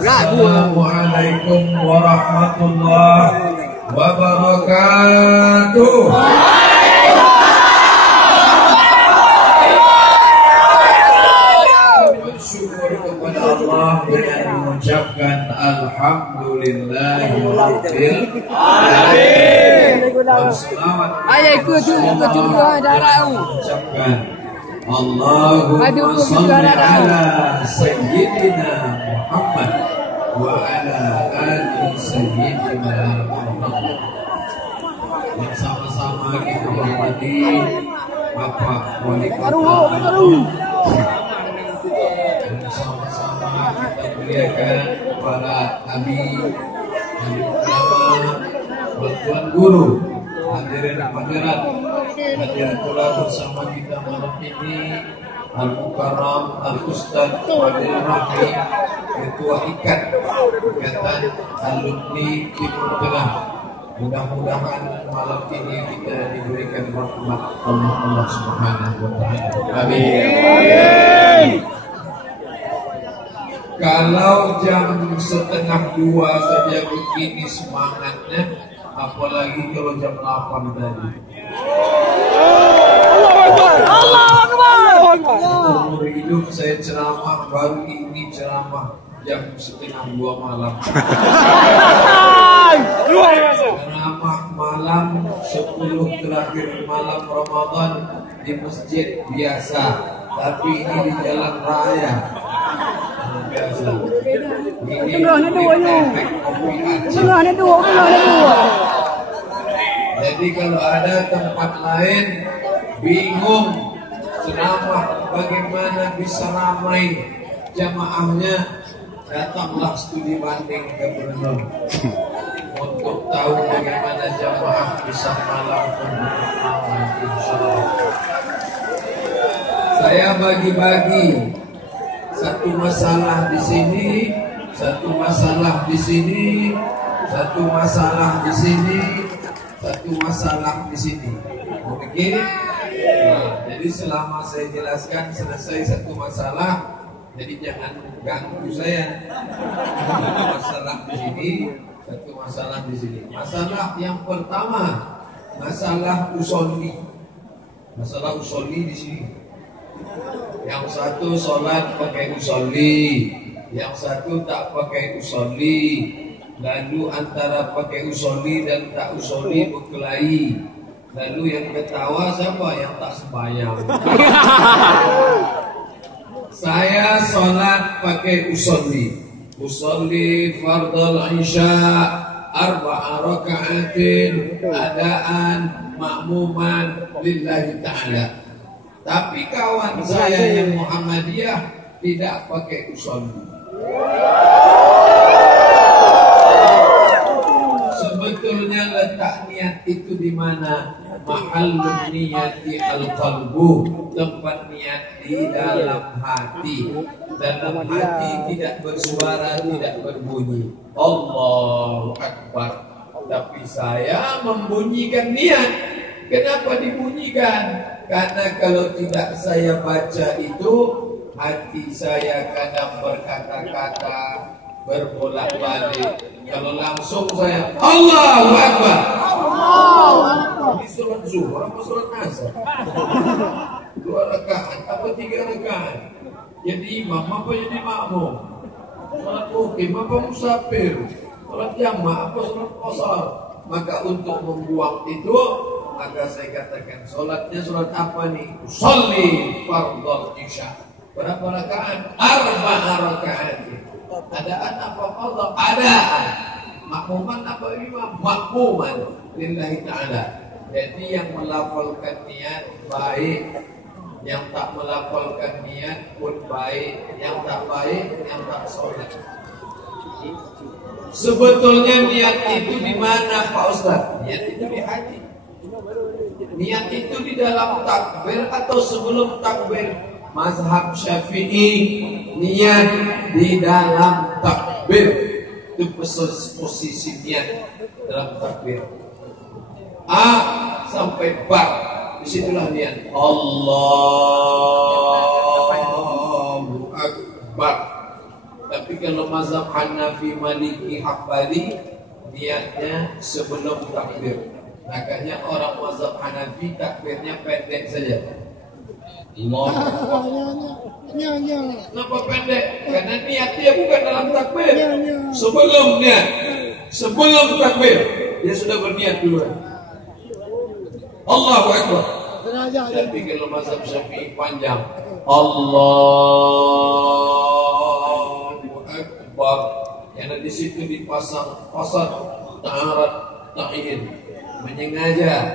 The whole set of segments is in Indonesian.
Assalamualaikum warahmatullahi wabarakatuh. Bersyukur kepada Allah dengan mengucapkan alhamdulillahirabbil alamin. Berselawat mengucapkan Allahumma shalli ala sayyidina Muhammad wa ala ali sayyidina Muhammad. Yang sama-sama kita hormati Bapak Wali Kota, dan sama-sama kita muliakan para habib, ulama, tuan guru, hadirin hadirat, hadirin pula bersama kita malam ini Al-Mukarram Al-Ustaz Fadil Rahmi, Ketua Ikatan Alumni Timur Tengah. Mudah-mudahan malam ini kita diberikan rahmat Allah Subhanahu wa taala. Amin. Kalau jam 1:30 saja begini semangatnya, apalagi kalau jam 8 tadi. Allah Akbar. Umur hidup saya ceramah, baru ini ceramah jam 1:30 malam. Luar biasa. Ceramah malam 10 terakhir malam Ramadan di masjid biasa, tapi ini di jalan raya. Biasa. Ini efek kopi aceh. Jadi kalau ada tempat lain bingung ceramah bagaimana bisa ramai jamaahnya, datanglah studi banding ke Brunei untuk tahu bagaimana jamaah bisa malam ramai, insyaallah. Saya bagi-bagi satu masalah di sini, satu masalah di sini, satu masalah di sini, satu masalah di sini. Oke? Nah, jadi selama saya jelaskan selesai satu masalah, jadi jangan ganggu saya. Satu masalah di sini, satu masalah di sini. Masalah yang pertama, masalah usolli. Masalah usolli di sini. Yang satu sholat pakai usolli, yang satu tak pakai usolli. Lalu antara pakai usolli dan tak usolli berkelahi. Lalu yang ketawa siapa? Yang tak sembahyang. Saya sholat pakai usolli. Usolli fardal isya 4 rakaatin adaan ma'muman lillahi ta'ala. Tapi kawan saya yang Muhammadiyah tidak pakai usolli. Sebetulnya letak niat itu di mana? Mahallun niyati al-qalbu, tempat niat di dalam hati. Dalam hati tidak bersuara, tidak berbunyi. Allahu Akbar. Tapi saya membunyikan niat. Kenapa dibunyikan? Karena kalau tidak saya baca itu, hati saya kadang berkata-kata, berbolak-balik. Kalau langsung saya Allahu Akbar. Ini surat zuhur apa surat asar? 2 rakaat apa 3 rakaat? Jadi imam apa jadi makmum? Salat mukim apa musafir? Salat jamaah apa salat qasar? Maka untuk membuang itu, maka saya katakan salatnya salat apa nih? Sholli fardhu isya. Berapa rakaat? 4 rakaat. Adaan apa qadha? Adaan. Makmuman apa imam? Makmuman lillahi ta'ala. Jadi yang melafalkan niat baik, yang tak melafalkan niat pun baik, yang tak baik, yang tak sholat. Sebetulnya niat itu di mana Pak Ustaz? Niat itu di hati. Niat itu di dalam takbir atau sebelum takbir? Mazhab Syafi'i, niat di dalam takbir. Itu posisi niat dalam takbir. A sampai ba, disitulah niat. Allahu Akbar. Tapi kalau mazhab Hanafi, Maliki, Hambali, niatnya sebelum takbir. Makanya orang mazhab Hanafi takbirnya pendek saja. Allah. Kenapa pendek? Karena niat dia bukan dalam takbir. Sebelum niat, sebelum takbir, dia sudah berniat duluan. Allahu Akbar. Tapi kalau mazhab Syafi'i panjang, Allahu Akbar. Karena di situ dipasang fasad ta'arat ta'in. Menyengaja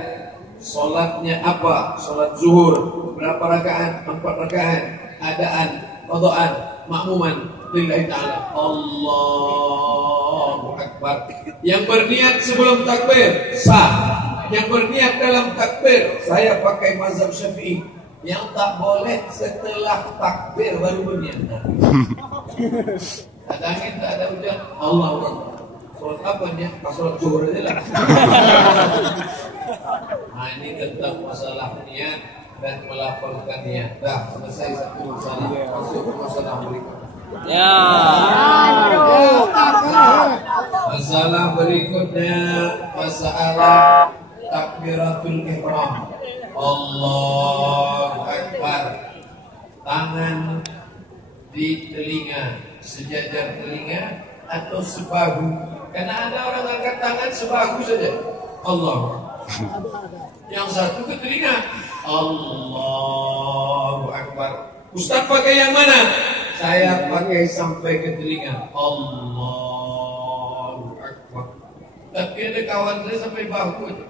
solatnya apa? Solat zuhur berapa rakaat? 4 rakaat. Adaan, qadaan, makmuman lillahi ta'ala. Allahu Akbar. Yang berniat sebelum takbir sah. Yang berniat dalam takbir, saya pakai mazhab Syafi'i. Yang tak boleh setelah takbir baru berniat. Ada angin, tak ada hujan, Allahu Akbar. Solat apa dia? Solat zuhur aja lah. Nah, ini tentang masalah niat dan melafalkan niat. Dah, selesai satu masalah. Masuk ke masalah berikutnya. Ya. Masalah berikutnya, masalah takbiratul ihram. Allahu Akbar. Tangan di telinga, sejajar telinga atau sebahu. Karena ada orang angkat tangan sebahu saja. Allahu Akbar. Yang satu ke telinga. Allahu Akbar. Ustaz pakai yang mana? Saya pakai sampai ke telinga. Allahu Akbar. Tapi ada kawan saya sampai bahu aja.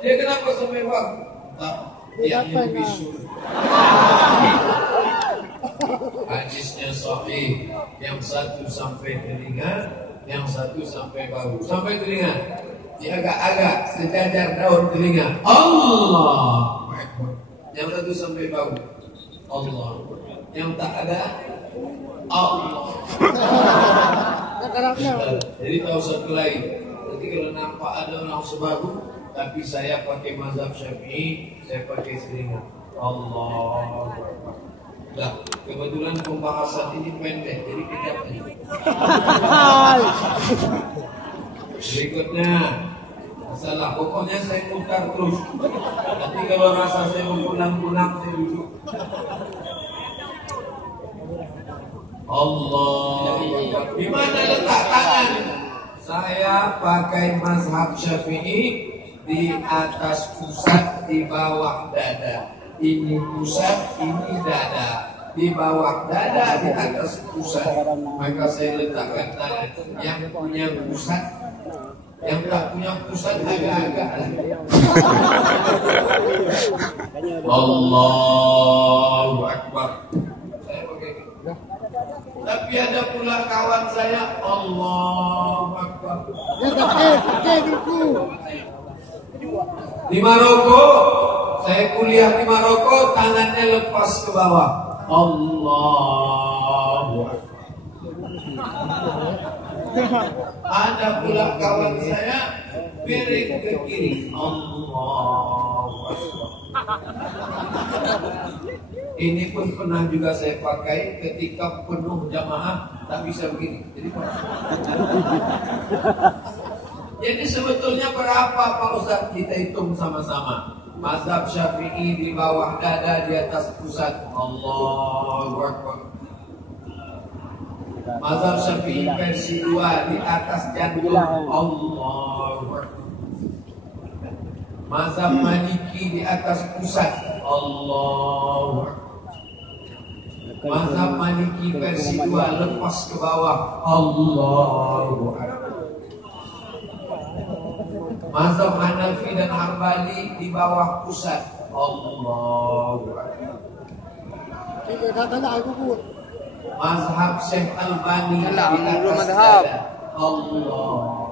Dia kenapa sampai bahu? Dia bisu. Hadisnya sahih. Yang satu sampai telinga, yang satu sampai bahu. Sampai telinga. Dia agak-agak sejajar daun telinga. Allah. Yang satu sampai bahu. Allah. Yang tak ada Allah. Jadi tahu satu lain. Nanti kalau nampak ada orang sebahu, tapi saya pakai mazhab Syafi'i, saya pakai telinga. Allah. Nah, kebetulan pembahasan ini pendek, jadi kejap aja. Berikutnya, masalah pokoknya saya putar terus. Nanti kalau rasa saya menggulang-gulang, saya duduk. Allah. Di mana letak tangan? Saya pakai mazhab Syafi'i, di atas pusat, di bawah dada. Ini pusat, ini dada. Di bawah dada, di atas pusat. Maka saya letakkan tangan. Yang punya pusat, yang tak punya pusat agak-agak. Allahu Akbar. Saya pakai. Tapi ada pula kawan saya, Allahu Akbar. Di Maroko, saya kuliah di Maroko, tangannya lepas ke bawah. Allahu Akbar. Ada pula kawan saya miring ke kiri. Allahu Akbar. Ini pun pernah juga saya pakai ketika penuh jamaah, tak bisa begini. Jadi sebetulnya berapa Pak Ustaz? Kita hitung sama-sama. Mazhab Syafi'i di bawah dada, di atas pusat. Allahu Akbar. Mazhab Syafi'i versi 2 di atas jantung. Allahu Akbar. Mazhab Maliki di atas pusat. Allahu Akbar. Mazhab Maliki versi 2 lepas ke bawah. Allahu Akbar. Mazhab Hanafi dan Hambali di bawah pusat. Allahu Akbar. Mazhab Syekh Albani di atas dada. Allah.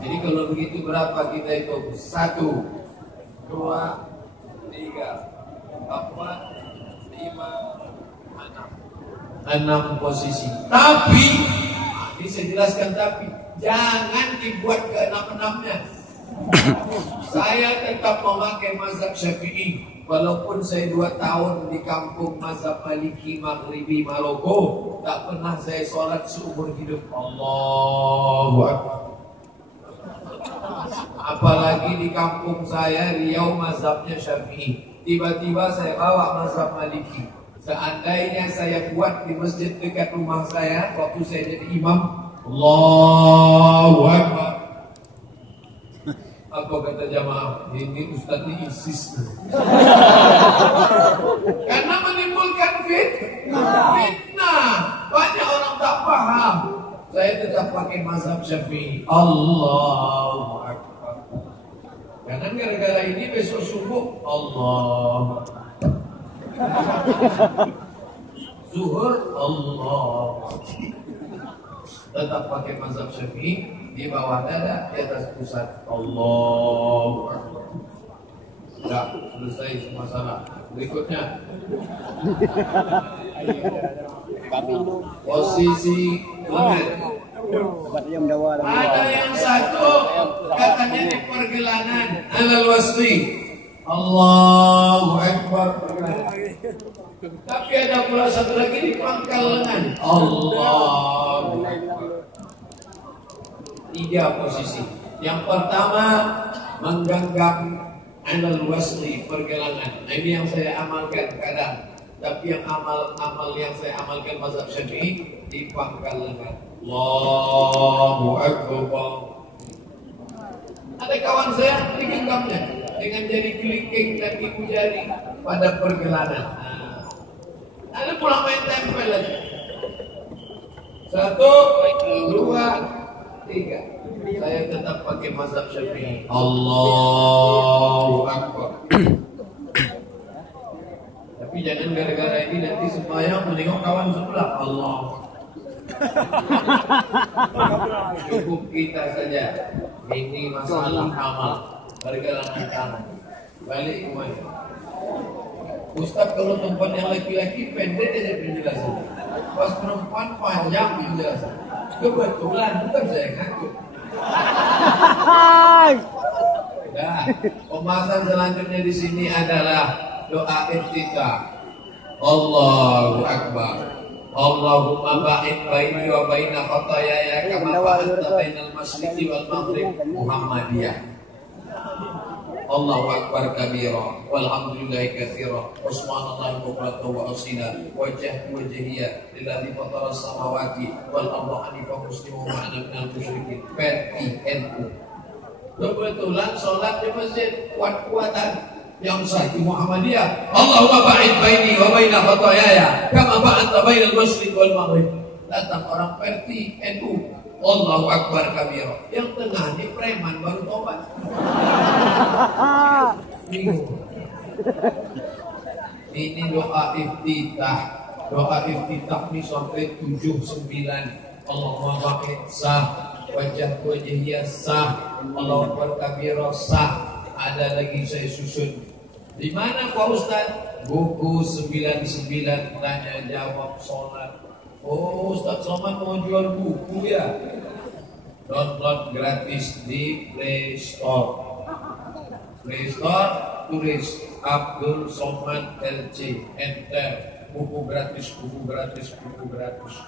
Jadi kalau begitu berapa kita itu? 1, 2, 3, 4, 5, 6 posisi. Tapi ini saya jelaskan, tapi jangan dibuat ke 6-6-nya. Saya tetap memakai mazhab Syafi'i. Walaupun saya 2 tahun di kampung mazhab Maliki Maghribi Maroko, tak pernah saya sholat seumur hidup. Allahu Akbar. Apalagi di kampung saya Riau mazhabnya Syafi'i. Tiba-tiba saya bawa mazhab Maliki. Seandainya saya buat di masjid dekat rumah saya waktu saya jadi imam, Allahu Akbar. Apa kata jamaah? Ini Ustaz ini ISIS. Karena menimbulkan fitnah. Banyak orang tak paham. Saya tetap pakai mazhab Syafi'i. Allahu Akbar. Karena gara-gara ini besok subuh Allah. Zuhur Allah. Tetap pakai mazhab Syafi'i. Di bawah dada, di atas pusat. Allahu Akbar. Sudah selesai masalah. Berikutnya, posisi lengan. Ada yang satu katanya di pergelangan alal wasli. Allahu Akbar. Tapi ada pula satu lagi di pangkal lengan. Allahu Akbar. 3 posisi. Yang pertama menggenggam alal wasli, pergelangan. Nah, ini yang saya amalkan kadang. Tapi yang amal yang saya amalkan mazhab Syafi'i di pangkal lengan. Allahu Akbar. Ada kawan saya digenggamnya dengan jari kelingking dan ibu jari pada pergelangan. Ada pula main tempel aja. 1, 2, 3. Saya tetap pakai mazhab Syafi'i. Allahu Akbar. Tapi jangan gara-gara ini nanti sembahyang menengok kawan sebelah. Allah. Cukup kita saja. Ini masalah amal. Pergelangan tangan. Balik kemana? Ustaz kalau tempat yang laki-laki pendek aja penjelasan. Pas perempuan panjang penjelasan. Kebetulan bukan saya ngaku. Nah, pembahasan selanjutnya di sini adalah doa iftitah. Allahu Akbar. Allahumma ba'id baini wa baina khataayaya kama ba'adta bainal masyriqi wal maghrib. Muhammadiyah. Allahu Akbar kabira walhamdulillahi katsira wa subhanallahi bukratan wa asila wajjahtu wajhiya lillazi fatara samawati wal arda hanifa musliman wa ana minal musyrikin. PNU. Kebetulan sholat di masjid kuat-kuatan yang sah di Muhammadiyah. Allahumma ba'id baini wa baina khataayaya kama ba'adta bainal masyriqi wal maghrib. Datang orang Perti NU. Allahu Akbar kabira. Yang tengah ini preman baru tobat. Ini doa iftitah. Doa iftitah ini sampai 7-9. Allahumma ba'id sah, wajah wajhiyah sah, Allahu Akbar kabira sah. Ada lagi saya susun. Di mana Pak Ustaz? Buku 99 tanya jawab sholat. Oh, Ustaz Somad mau jual buku ya? Download gratis di Play Store. Play Store, tulis Abdul Somad LC, enter. Buku gratis, buku gratis, buku gratis.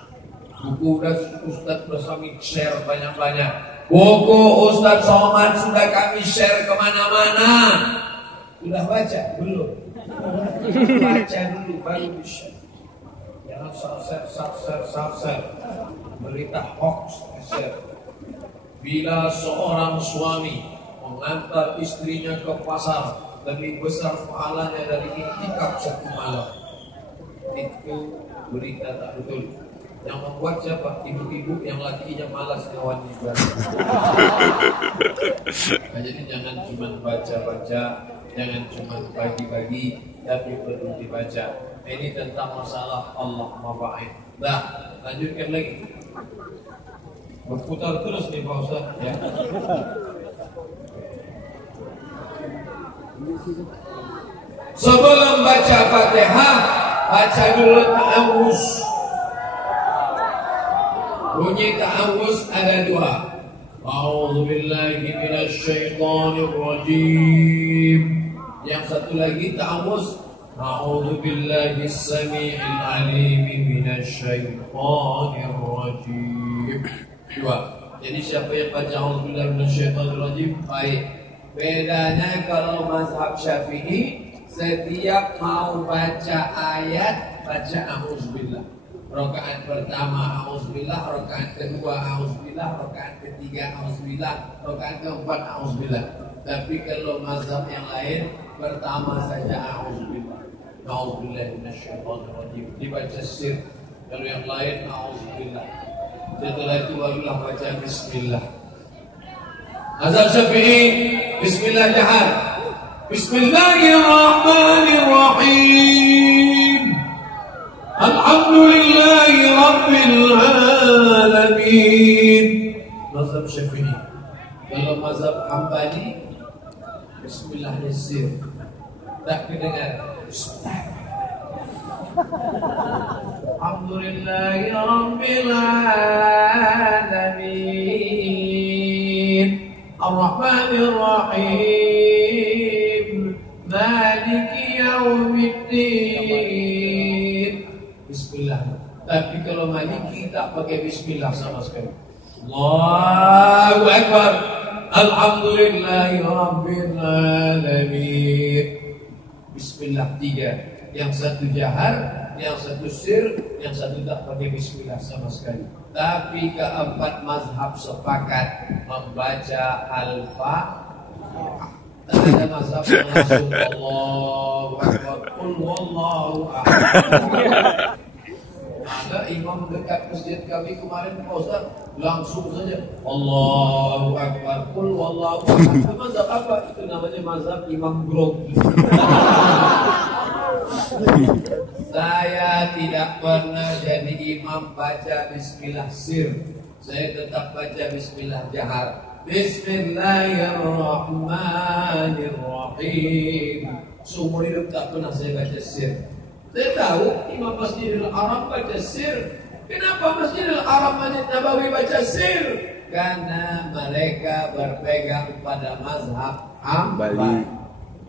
Buku Ustaz bersami share banyak-banyak. Buku Ustaz Somad sudah kami share kemana-mana. Sudah baca? Belum. Baca dulu baru di-share. Jangan share. Berita hoax share. Bila seorang suami mengantar istrinya ke pasar, lebih besar pahalanya dari iktikaf 1 malam. Itu berita tak betul. Yang membuat siapa? Ibu-ibu yang lakinya malas kawannya ibadah. Nah, jadi jangan cuma baca-baca, jangan cuma bagi-bagi, tapi perlu dibaca. Ini tentang masalah Allah maba'id. Nah, lanjutkan lagi. Berputar terus nih Pak Ustaz ya. Sebelum baca Fatihah, baca dulu ta'awuz. Bunyi ta'awuz ada 2. A'udzu billahi minasy syaithanir rajim. Yang satu lagi ta'awuz. A'udzu billahi samii'il 'aliim minasyaitonir rajim. Dua. Jadi siapa yang baca a'udzu billahi minasyaitonir rajim baik. Bedanya kalau mazhab Syafi'i setiap mau baca ayat baca a'udzubillah. Rakaat pertama auzubillah, rakaat kedua auzubillah, rakaat ketiga auzubillah, rakaat keempat auzubillah. Tapi kalau mazhab yang lain pertama saja auzubillah. Auzubillahi minasyaitonir rajim. Dibaca sir. Kalau yang lain auzubillah. Setelah itu barulah baca bismillah. Mazhab Syafi'i bismillah jahar. Bismillahirrahmanirrahim. Alhamdulillahi Rabbil Alamin. Mazhab Syafi'i. Kalau mazhab Hambali bismillah yasir. Tak kedengar. Alhamdulillahi Rabbil Alamin. Ar-Rahmanir Rahim. Maliki Yaumiddin. Bismillah. Tapi kalau Maliki tak pakai bismillah sama sekali. Allahu Akbar. Alhamdulillahi Rabbil Alamin. Bismillah tiga. Yang satu jahar, yang satu sir, yang satu tak pakai bismillah sama sekali. Tapi keempat mazhab sepakat membaca al-Fatihah. Ada mazhab yang langsung Allahu Akbar, Qul Wallahu Ahad. Ada imam dekat masjid kami kemarin Pak Ustaz langsung saja Allahu Akbar, Qul Wallahu Ahad. Itu mazhab apa? Itu namanya mazhab Imam Grog. Saya tidak pernah jadi imam baca bismillah sir. Saya tetap baca bismillah jahar. Bismillahirrahmanirrahim. Seumur hidup tak pernah saya baca sir. Saya tahu Imam Masjidil Haram baca sir. Kenapa Masjidil Haram Masjid Nabawi baca sir? Karena mereka berpegang pada mazhab Hambali.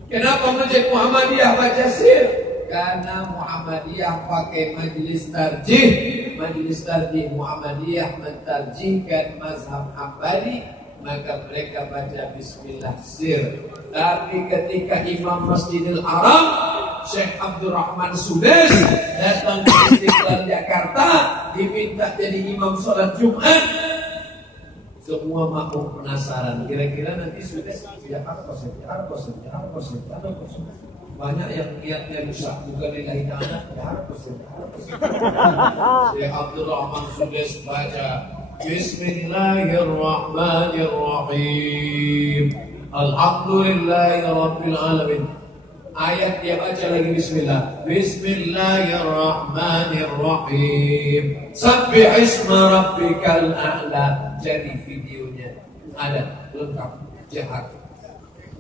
Kenapa Masjid Muhammadiyah baca sir? Karena Muhammadiyah pakai majlis tarjih. Majlis tarjih Muhammadiyah mentarjihkan mazhab Hambali, maka mereka baca bismillah sir. Tapi ketika Imam Masjidil Haram Syekh Abdurrahman Sudes datang ke Istiqlal Jakarta diminta jadi imam sholat Jumat, semua makmum penasaran kira-kira nanti Sudes ya apa saja. Banyak yang niatnya rusak bukan lillahi ta'ala ya apa saja. Syekh Abdurrahman Sudes baca Bismillahirrahmanirrahim. Alhamdulillahi Rabbil Alamin. Ayat dia baca lagi bismillah. Bismillahirrahmanirrahim. Sabbih isma rabbikal a'la. Jadi videonya ada lengkap jahar.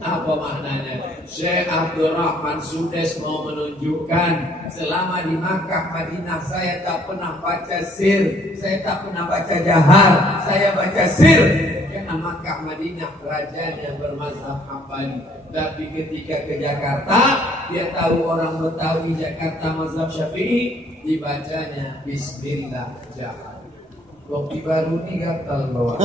Apa maknanya? Syekh Abdurrahman Sudes mau menunjukkan selama di Makkah Madinah saya tak pernah baca sir, saya tak pernah baca jahar, saya baca sir. Karena Makkah Madinah kerajaan yang bermazhab Hambali. Tapi ketika ke Jakarta, dia tahu orang Betawi Jakarta mazhab Syafi'i, dibacanya bismillah jahar. Kopi baru nih gatal bawa.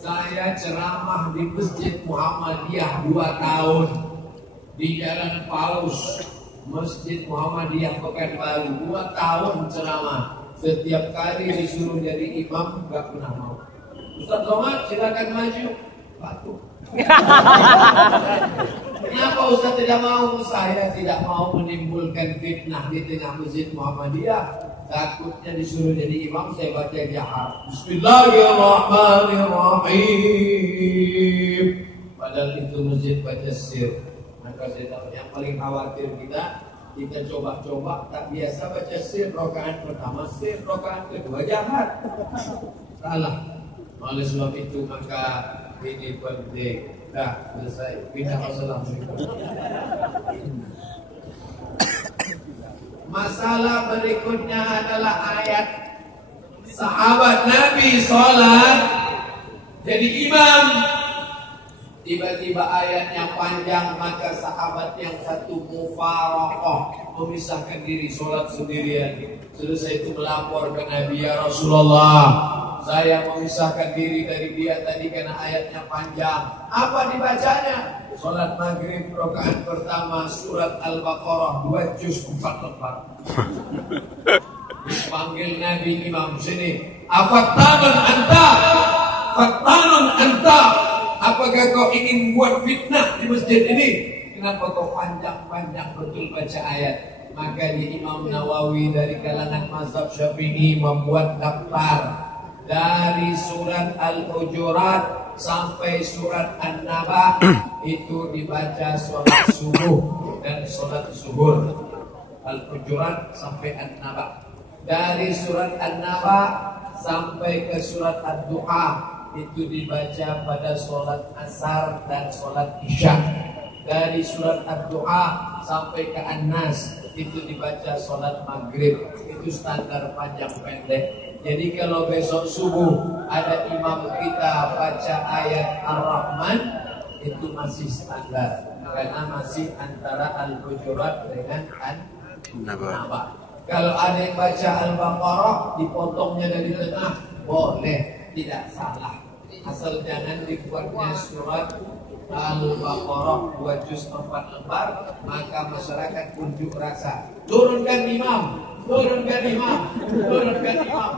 Saya ceramah di Masjid Muhammadiyah 2 tahun di Jalan Paus, Masjid Muhammadiyah Pekanbaru. 2 tahun ceramah. Setiap kali disuruh jadi imam gak pernah mau. Ustaz Somad silakan maju. Batu. Kenapa Ustaz tidak mau? Saya tidak mau menimbulkan fitnah di tengah Masjid Muhammadiyah. Takutnya disuruh jadi imam, saya baca jahar. Bismillahirrahmanirrahim. Padahal itu masjid baca sir. Maka saya tahu yang paling khawatir kita coba-coba tak biasa baca sir. Rakaat pertama sir, rakaat kedua jahar. Salah. Oleh sebab itu maka ini penting. Dah selesai. Pindah ke salam. Masalah berikutnya adalah ayat sahabat Nabi sholat jadi imam. Tiba-tiba ayatnya panjang, maka sahabat yang satu mufaraqah, memisahkan diri, sholat sendirian. Selesai itu melapor ke Nabi, ya Rasulullah, saya memisahkan diri dari dia tadi karena ayatnya panjang. Apa dibacanya? Sholat maghrib rakaat pertama surat Al-Baqarah 2 juz 4 lembar. Dipanggil Nabi, imam sini. Afattanun anta? Fattanun anta? Apakah kau ingin buat fitnah di masjid ini? Kenapa kau panjang-panjang betul baca ayat? Maka di Imam Nawawi dari kalangan mazhab Syafi'i membuat daftar dari surat Al-Hujurat sampai surat An-Naba itu dibaca sholat subuh dan sholat zuhur. Al-Hujurat sampai An-Naba. Dari surat An-Naba sampai ke surat Ad-Duha itu dibaca pada sholat asar dan sholat isya. Dari surat Ad-Duha sampai ke An-Nas itu dibaca sholat maghrib. Itu standar panjang pendek. Jadi kalau besok subuh ada imam kita baca ayat Ar-Rahman, itu masih standar, karena masih antara Al-Hujurat dengan An-Naba. Kalau ada yang baca Al-Baqarah, dipotongnya dari tengah, boleh, tidak salah. Asal jangan dibuatnya surat Al-Baqarah 2 juz 4 lembar, maka masyarakat unjuk rasa. Turunkan imam, turunkan imam, turunkan imam.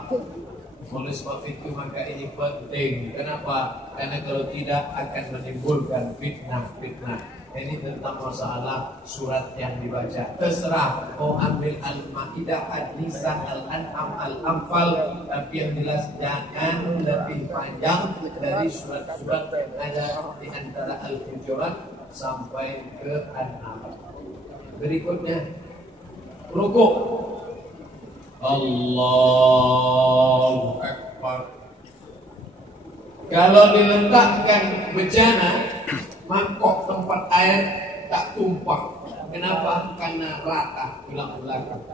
Oleh sebab itu maka ini penting. Kenapa? Karena kalau tidak akan menimbulkan fitnah-fitnah. Ini tentang masalah surat yang dibaca. Terserah mau ambil Al-Maidah, An-Nisa, Al-An'am, Al-Anfal, tapi yang jelas jangan lebih panjang dari surat-surat yang ada di antara Al-Hujurat sampai ke An-Naba. Berikutnya rukuk. Allahu Akbar. Kalau diletakkan bejana, mangkok tempat air tak tumpah. Kenapa? Karena rata belakang.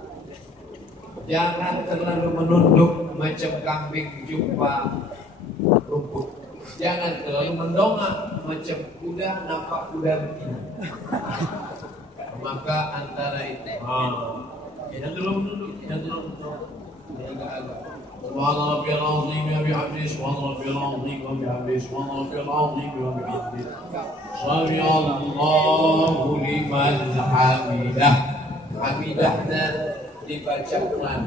Jangan terlalu menunduk macam kambing jumpa rumput. Jangan terlalu mendongak macam kuda nampak kuda betina. Maka antara itu, jangan terlalu menunduk, jangan terlalu mendongak. Agak-agak. Subhana rabbiyal azim wa bihamdihi, subhana rabbiyal azim wa bihamdihi, subhana rabbiyal azim wa bihamdihi. Sami Allahu liman hamidah. Hamidahnya dibaca pelan.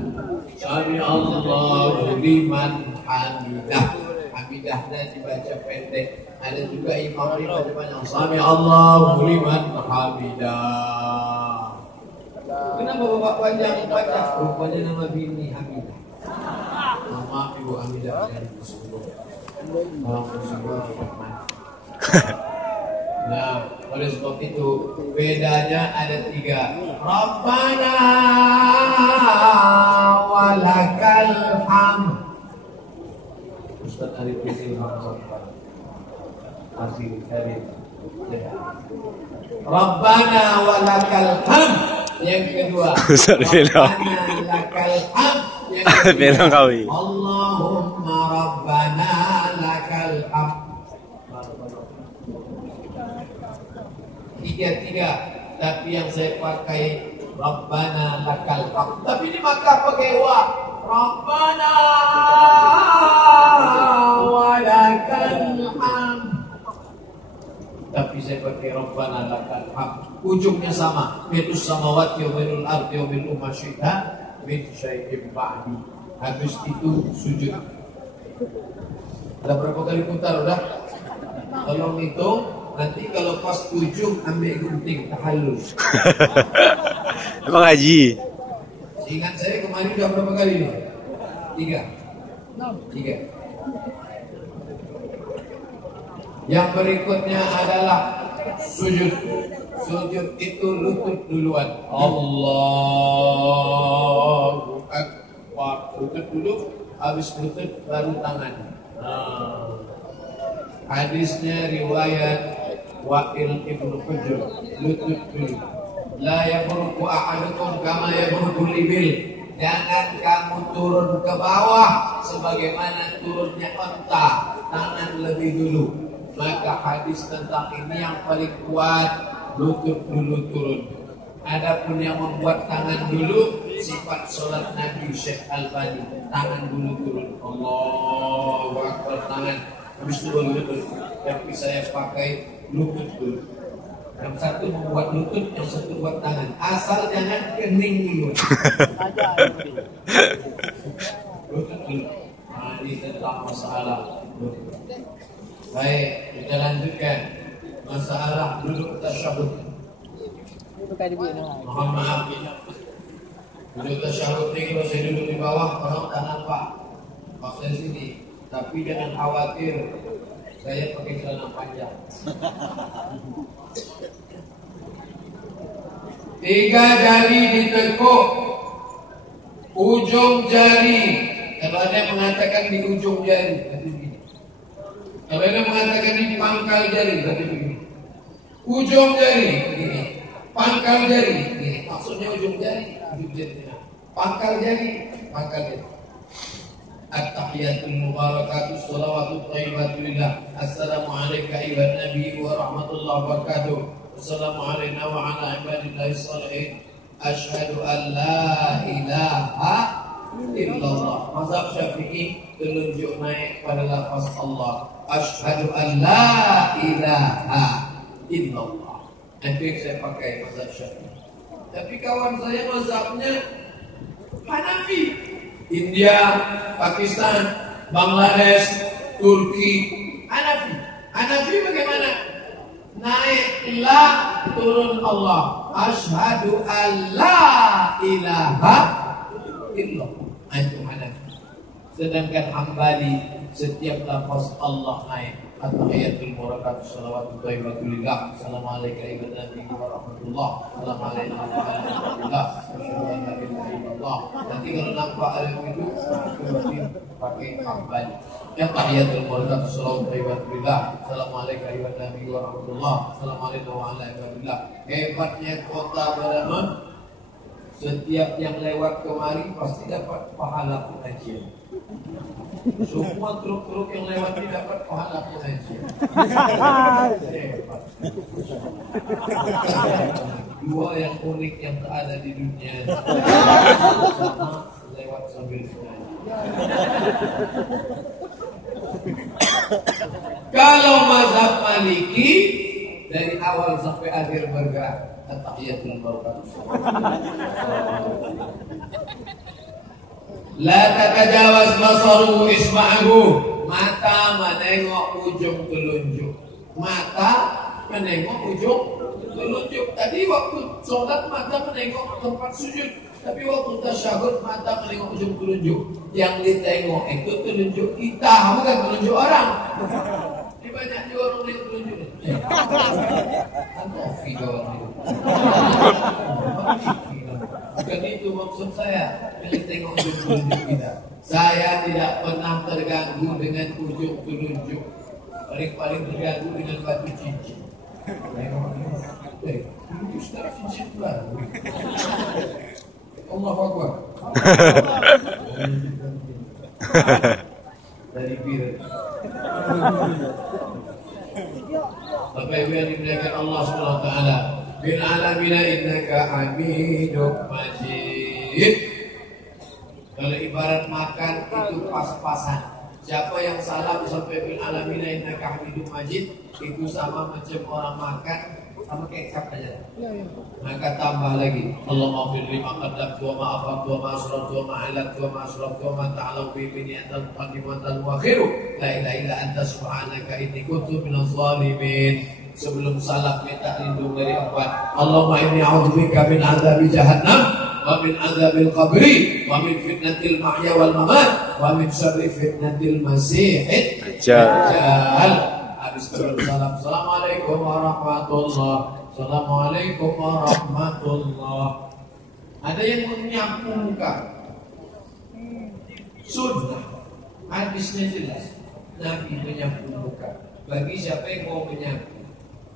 Sami Allahu liman hamidah. Hamidahnya dibaca pendek. Ada juga imam dibaca panjang. Sami Allahu liman hamidah. Kenapa bapak panjang baca? Rupanya nama bini Hamidah. Nama Ibu Hamidah dari Musuh. Nah, oleh sebab itu bedanya ada 3. Rabbana walakal hamd. Ustaz Arif Fisil masih dari Rabbana walakal hamd. Yang kedua, Rabbana lakal hamd. Yang ketiga, Allahumma Rabbana lakal hamd. Tiga, tapi yang saya pakai Rabbana lakal hamd. Tapi ini maka pakai wa. Rabbana walakal hamd. Tapi saya pakai Rabbana lakal hamd. Ujungnya sama. Milus samawati wa milul ardi wa milul masyita min syai'in ba'di. Habis itu sujud. Ada berapa kali putar udah? Tolong hitung. Nanti kalau pas ujung ambil gunting tahallul. Emang haji. Ingat saya kemarin udah berapa kali ini? 3. Yang berikutnya adalah sujud. Sujud itu lutut duluan. Allahu Akbar. Lutut dulu, habis lutut baru tangan. Hadisnya riwayat Wa'il ibnu Hujr, lutut dulu. La yabruku ahadukum kama yabrukul ibil. Jangan kamu turun ke bawah sebagaimana turunnya onta, tangan lebih dulu. Maka hadis tentang ini yang paling kuat, lutut dulu turun. Adapun yang membuat tangan dulu, sifat sholat Nabi Syekh Albani, tangan dulu turun. Allahu Akbar, tangan habis turun lutut. Tapi saya pakai lutut dulu. Yang satu membuat lutut, yang satu buat tangan. Asal jangan kening dulu. Lutut dulu. Nah, ini tentang masalah lutut. Baik, kita lanjutkan masalah duduk tasyahud. Mohon maaf, duduk tasyahud ini kalau saya duduk di bawah, orang tak nampak maksudnya sini. Tapi jangan khawatir, saya pakai celana panjang. 3 jari ditekuk, ujung jari. Kalau ada yang mengatakan di ujung jari, berarti begini. Kalau ada yang mengatakan di pangkal jari, berarti begini. Ujung jari, begini. Pangkal jari, begini. Maksudnya ujung jari. Pangkal jari, pangkal jari. At-tahiyatul mubarakatuh salawatut thayyibatu lillah. Assalamualaikum ayuhan nabi wa rahmatullahi wa barakatuh. Assalamualaikum wa ala ibadillahi sholihin. Asyhadu an la ilaha illallah. Mazhab Syafi'i telunjuk naik pada lafaz Allah. Asyhadu an la ilaha illallah. Itu yang saya pakai mazhab Syafi'i. Tapi kawan saya mazhabnya Hanafi. India, Pakistan, Bangladesh, Turki, Hanafi. Hanafi bagaimana? Naik la, turun Allah. Asyhadu an la ilaha illallah. Itu Hanafi. Sedangkan Hambali setiap lafaz Allah naik. At-tahiyatul mubarakatuh salawatut thayyibatu lillah. Assalamualaikum warahmatullahi wabarakatuh. Assalamualaikum warahmatullahi wabarakatuh. Nanti kalau nampak ada itu berarti pakai Hambali. At-tahiyatul mubarakatuh salawatut thayyibatu lillah. Assalamualaikum warahmatullahi wabarakatuh. Assalamualaikum warahmatullahi wabarakatuh. Hebatnya kota Baraman, setiap yang lewat kemari pasti dapat pahala pengajian. Semua truk-truk yang lewat ini dapat pahala pengajian. Dua yang unik yang tak ada di dunia, sama lewat sambil mengaji. Kalau mazhab Maliki dari awal sampai akhir bergerak. At-tahiyatul mubarakatuh. La tatajawaz basaruhu isma'ahu. Mata menengok ujung telunjuk. Mata menengok ujung telunjuk. Tadi waktu sholat mata menengok tempat sujud. Tapi waktu tasyahud mata menengok ujung telunjuk. Yang ditengok itu telunjuk kita, bukan telunjuk orang. Ini banyak juga orang menengok telunjuk. Anda video itu. Bukan itu maksud saya. Yang tengok ujung telunjuk kita. Saya tidak pernah terganggu dengan ujung telunjuk. Paling terganggu dengan batu cincin. Itu sudah cincin baru. Allah Akbar. Dari bir. Bapak Ibu yang dimuliakan Allah Subhanahu wa taala. Bil alamina innaka Hamidum Majid. Kalau ibarat makan itu pas-pasan. Siapa yang salam sampai bil alamina innaka Hamidum Majid itu sama macam orang makan sama kecap aja. Maka tambah lagi Allahumma fir lima qaddamtu wa ma afaqtu wa ma asrartu wa ma alantu wa ma asraftu wa ma ta'alu bi ni'atal muqaddim wa tal muakhiru la ilaha illa anta subhanaka inni kuntu minaz zalimin. Sebelum salam minta lindung dari Allah. Allahumma inni a'udzubika min adzabi jahannam wa min adzabil qabri wa min fitnatil mahya wal mamat wa min syarri fitnatil masiihid dajjal. Habis sebelum salam, assalamualaikum warahmatullahi. Assalamualaikum warahmatullahi. Ada yang menyapu muka. Sunnah. Hadisnya jelas. Nabi menyapu muka. Bagi siapa yang mau menyapu.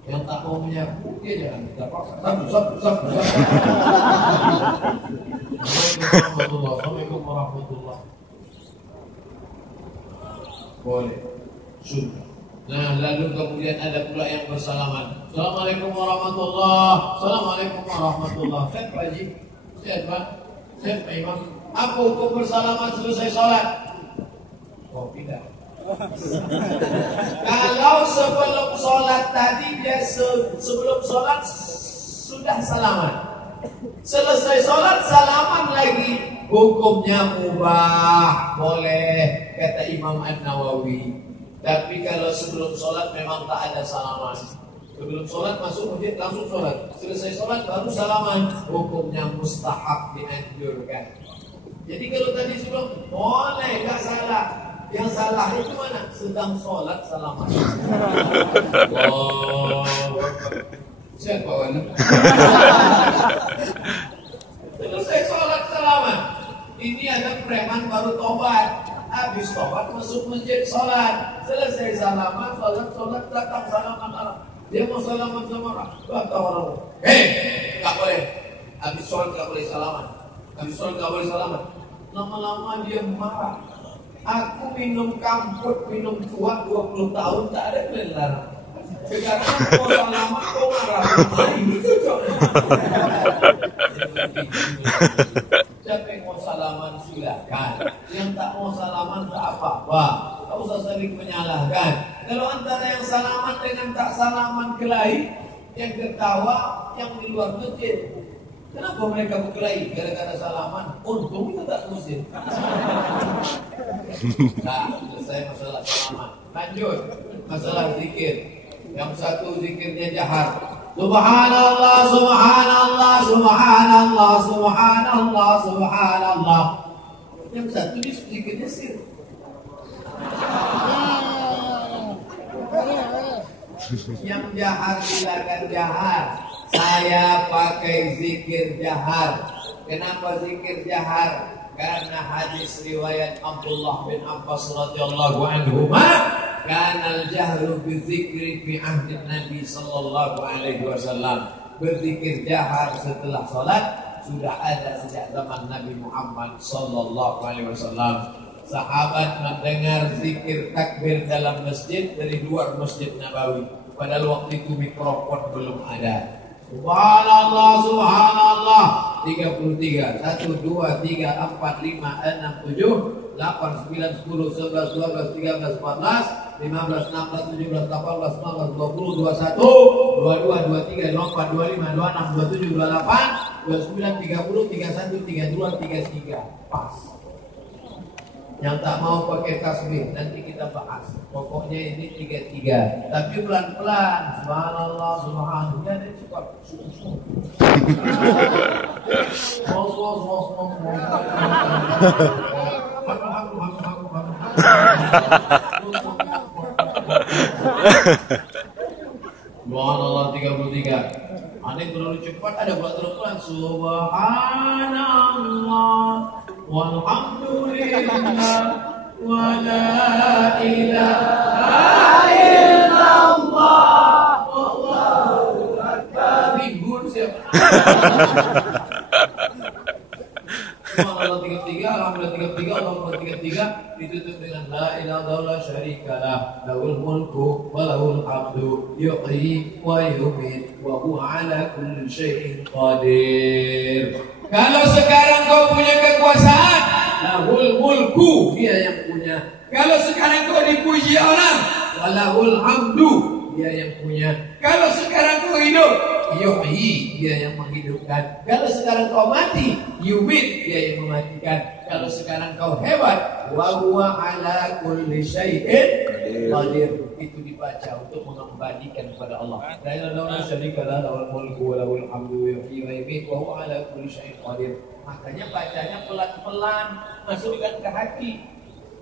Yang tak mau menyapu, dia jangan minta paksa. Sabu. Assalamualaikum warahmatullahi. Boleh. Sudah. Nah, lalu kemudian ada pula yang bersalaman. Assalamualaikum warahmatullahi. Assalamualaikum warahmatullahi. Sehat Pak Haji? Sehat Pak? Sehat Pak Imam? Apa hukum bersalaman selesai sholat? Oh, tidak. Kalau sebelum sholat tadi dia sebelum sholat sudah salaman, selesai sholat salaman lagi, hukumnya mubah, boleh, kata Imam An-Nawawi. Tapi kalau sebelum sholat memang tak ada salaman. Sebelum sholat masuk masjid langsung sholat, selesai sholat baru salaman, hukumnya mustahab, dianjurkan. Jadi kalau tadi sebelum boleh, tak salah. Yang salah itu mana? Sedang sholat salaman. Oh, siapa wana? Selesai sholat salaman. Ini ada preman baru tobat. Habis tobat masuk masjid sholat. Selesai salaman, sholat datang salaman orang. Dia mau salaman sama orang. Kata orang, hei, tak boleh. Habis sholat tak boleh salaman. Habis sholat tak boleh salaman. Lama-lama dia marah. Aku minum kamput, minum tua 20 tahun tak ada kelar. Sekarang kau salaman, kau marah. Ini cocok. Siapa yang mau salaman silakan. Yang tak mau salaman tak apa-apa. Tak usah saling menyalahkan. Kalau antara yang salaman dengan tak salaman kelahi, yang ketawa yang di luar masjid. Kenapa mereka berkelahi? Gara-gara salaman. Untung kita tak muslim. Nah, selesai masalah salaman. Lanjut masalah zikir. Yang satu zikirnya jahar. Subhanallah, subhanallah, subhanallah, subhanallah, subhanallah. Yang satu zikirnya sir. Yang jahar silakan jahar. Saya pakai zikir jahar. Kenapa zikir jahar? Karena hadis riwayat Abdullah bin Abbas radhiyallahu anhuma, kana al-jahru bizikri fi ahdi Nabi sallallahu alaihi wasallam. Berzikir jahar setelah salat sudah ada sejak zaman Nabi Muhammad sallallahu alaihi wasallam. Sahabat mendengar zikir takbir dalam masjid dari luar Masjid Nabawi. Padahal waktu itu mikrofon belum ada. Subhanallah, subhanallah. 33, 1, 2, 3, 4, 5, 6, 7, 8, 9, 10, 11, 12, 13, 14, 15, 16, 17, 18, 19, 20, 21, 22, 23, 24, 25, 26, 27, 28, 29, 30, 31, 32, 33. Pas. Yang tak mau pakai tasbih nanti kita bahas. Pokoknya ini 33. Tapi pelan-pelan. Subhanallah, subhanallah. Ada cepat. Subhanallah 33. Ada yang terlalu cepat, ada yang terlalu pelan. Subhanallah. Walhamdulillah wa la ilaha illallah wallahu akbar. Bingung siapa? Allah 33, Alhamdulillah 33, Alhamdulillah 33 ditutup dengan la ilaha illallah syarikalah lahul mulku wa lahul hamdu yuhyi wa yumiit wa huwa ala kulli syai'in qadir. Kalau sekarang kau punya kekuasaan, lahul mulku, dia yang punya. Kalau sekarang kau dipuji orang, walahul hamdu, dia yang punya. Kalau sekarang kau hidup, yuhyi, dia yang menghidupkan. Kalau sekarang kau mati, yumit, dia yang mematikan. Kalau sekarang kau hebat, wa huwa ala kulli syai'in qadir. Itu dibaca untuk mengembalikan kepada Allah. La ilaha illallah lahul mulku wa lahul hamdu yuhyi wa yumiit wa huwa ala kulli syai'in qadir. Makanya bacanya pelan-pelan, masukkan ke hati.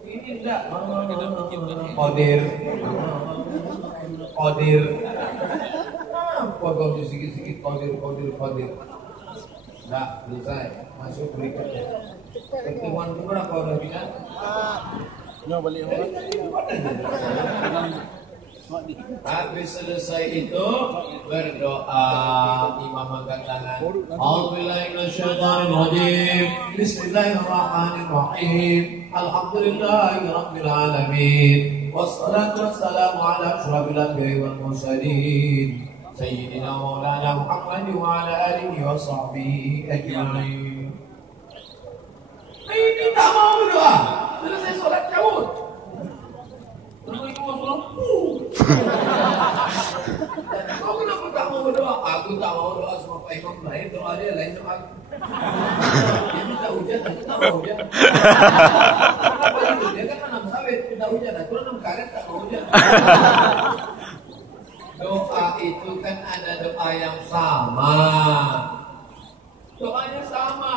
Ini enggak qadir. Qadir. Apa kau sikit-sikit qadir. Enggak, selesai. Masuk berikutnya. Pertemuan berapa udah bilang? Nggak balik. Habis selesai itu berdoa, imam angkat tangan. A'udzubillahi minasyaitonirrajim. Bismillahirrahmanirrahim. Alhamdulillahirabbil alamin. Wassalatu wassalamu ala asyrafil anbiya'i wal mursalin. Sayyidina Maulana Muhammad wa ala alihi wa sahbihi ajma'in. Ini tak mau doa. Selesai solat cabut. Lalu ibu pulang. Kau kenapa tak mau berdoa? Aku tak mau doa sama Pak Imam lain. Doa dia lain doa. Dia minta hujan, aku tak mau hujan. Kenapa itu? Dia kan nanam sawit, minta hujan. Aku nanam karet, tak mau hujan. Doa itu kan ada doa yang sama. Doanya sama.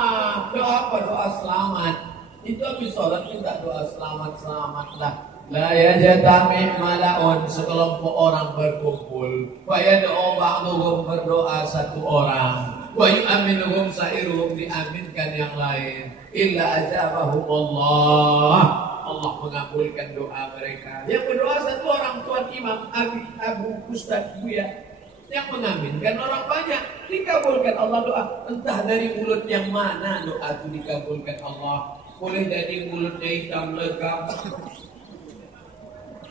Doa apa? Doa selamat. Itu habis sholat minta doa selamat-selamatlah. La yajtami' mala'un, sekelompok orang berkumpul. Wa yad'u ba'dhum, berdoa satu orang. Wa yu'minuhum sa'iruhum, diaminkan yang lain. Illa ajabahum Allah. Allah mengabulkan doa mereka. Yang berdoa satu orang, Tuan Imam, Abu Ustaz Buya. Yang mengaminkan orang banyak, dikabulkan Allah doa. Entah dari mulut yang mana doa itu dikabulkan Allah. Boleh dari mulutnya hitam legam,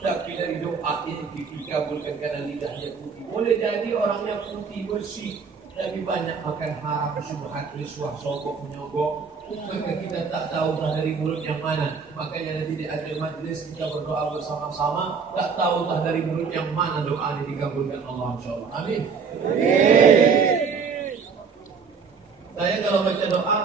tapi dari doa ini dikabulkan karena lidahnya putih. Boleh jadi orangnya putih bersih, tapi banyak makan haram, syubhat, riswah, sogok, menyogok. Maka kita tak tahu dari mulut yang mana. Makanya nanti di akhir majlis kita berdoa bersama-sama, tak tahu dari mulut yang mana doa ini dikabulkan Allah, insyaallah. Amin. Saya kalau baca doa,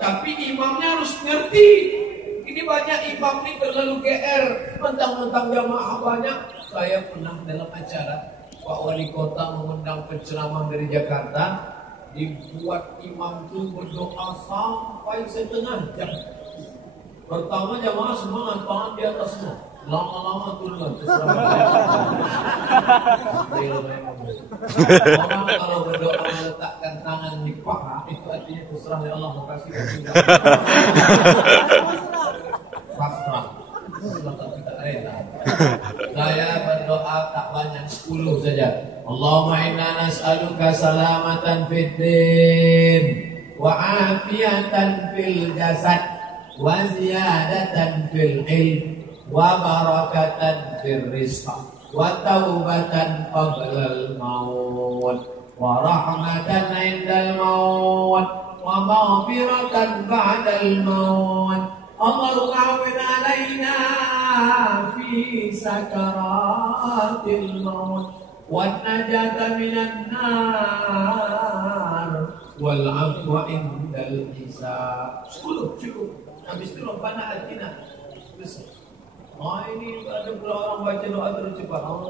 tapi imamnya harus ngerti. Ini banyak imam ini terlalu GR, mentang-mentang jamaah banyak. Saya pernah dalam acara Pak Wali Kota mengundang penceramah dari Jakarta, dibuat imam itu berdoa sampai setengah jam. Pertama jamaah semua tangan di atas semua, lama-lama turun. Orang kalau berdoa meletakkan tangan di paha, itu artinya terserah ya Allah mau kasih. Pasrah. Saya berdoa tak banyak, 10 saja. Allahumma inna nas'aluka salamatan fid din wa afiyatan fil jasad wa ziyadatan fil ilm wa barakatan fil rizq wa taubatan qabla al maut wa rahmatan 'indal maut wa maghfiratan ba'da al maut. Allahumma awin alaina fi sakaratil maut wan najata minan nar wal afwa indal hisab. 10 cukup. Habis itu Rabbana atina. Ini ada pula orang baca doa terus cepat. Mau.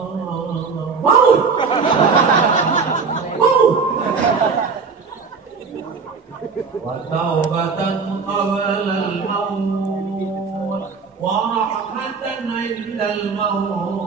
Wa taubatan qabla al-maut wa rahmatan 'indal maut